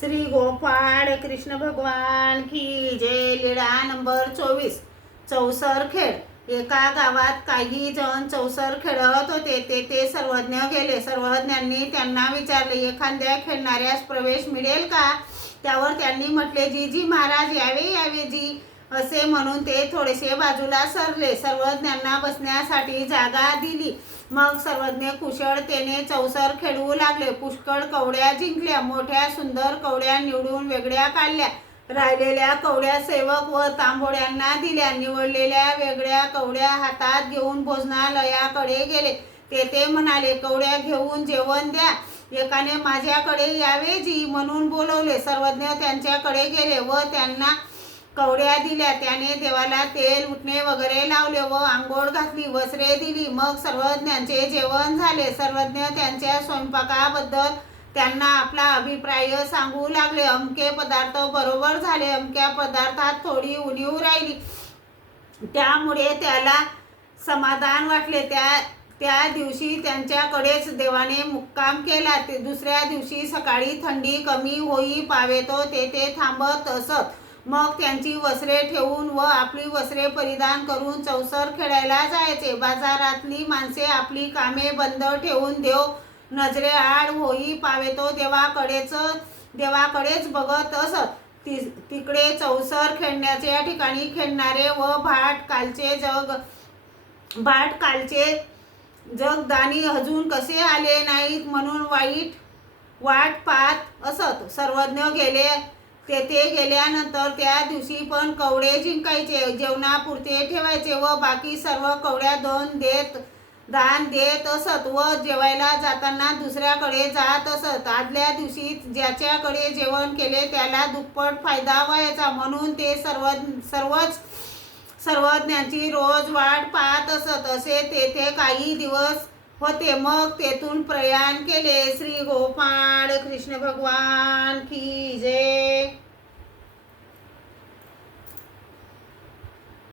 श्री गोपाळ कृष्ण भगवान की जय। लीळा नंबर 24। चौसरखेड। एका गावात काही जण चौसर खेळत होते। ते सर्वज्ञ गेले। सर्वज्ञांनी त्यांना विचारले, एखाद्या खेळणाऱ्यास प्रवेश मिळेल का? त्यावर त्यांनी म्हटले, जी जी महाराज, यावे यावे जी, असे म्हणून ते थोडेसे बाजूला सरले। सर्वज्ञांना बसण्यासाठी जागा दिली। मग सर्वज्ञ कुशळतेने चौसर खेळवू लागले। पुष्कळ कवड्या जिंकल्या, मोठ्या सुंदर कवड्या निवडून वेगळ्या काढल्या, राहिलेल्या कवड्या सेवक व तांबोळ्यांना दिल्या। निवडलेल्या वेगळ्या कवड्या हातात घेऊन भोजनालयाकडे गेले। ते म्हणाले, कवड्या घेऊन जेवण द्या। एकाने माझ्याकडे यावे जी म्हणून बोलवले। सर्वज्ञ त्यांच्याकडे गेले व त्यांना कवड्या दिल्या। त्याने देवाला तेल उटणे वगैरे लावले व आंघोळ घातली, वस्त्रे दिली। मग सर्वज्ञांचे जेवण झाले। सर्वज्ञ त्यांच्या स्वयंपाकाबद्दल त्यांना आपला अभिप्राय सांगू लागले। अमके पदार्थ बरोबर झाले, अमक्या पदार्थात थोडी उणीव राहिली, त्यामुळे त्याला समाधान वाटले। त्या दिवशी त्यांच्याकडेच देवाने मुक्काम केला। दुसऱ्या दिवशी सकाळी थंडी कमी होई पावेतो ते थांबत असत। मग त्यांची वस्त्रे ठेवून व आपली वस्त्रे परिधान करून चौसर खेळायला जायचे। बाजारातली माणसे आपली कामे बंद ठेवून देव नजरेआड होई पावेतो देवाकडेच बघत असत। तिकडे चौसर खेळण्याच्या ठिकाणी खेळणारे व भाटकालचे जगदानी अजून कसे आले नाहीत म्हणून वाट पाहत असत। सर्वज्ञ तेथे गेल्यानंतर त्या दिवशी पण कवडे जिंकायचे, जेवणापुरते ठेवायचे व बाकी सर्व कवड्या दान देत असत व जेवायला जाताना दुसऱ्याकडे जात असत। आदल्या दिवशी ज्याच्याकडे जेवण केले त्याला दुप्पट फायदा व्हायचा, म्हणून ते सर्वज्ञांची रोज वाट पाहत असत। असे तेथे काही दिवस होते। मग तेथून प्रयाण केले। श्री गोपाळ कृष्ण भगवान की जय।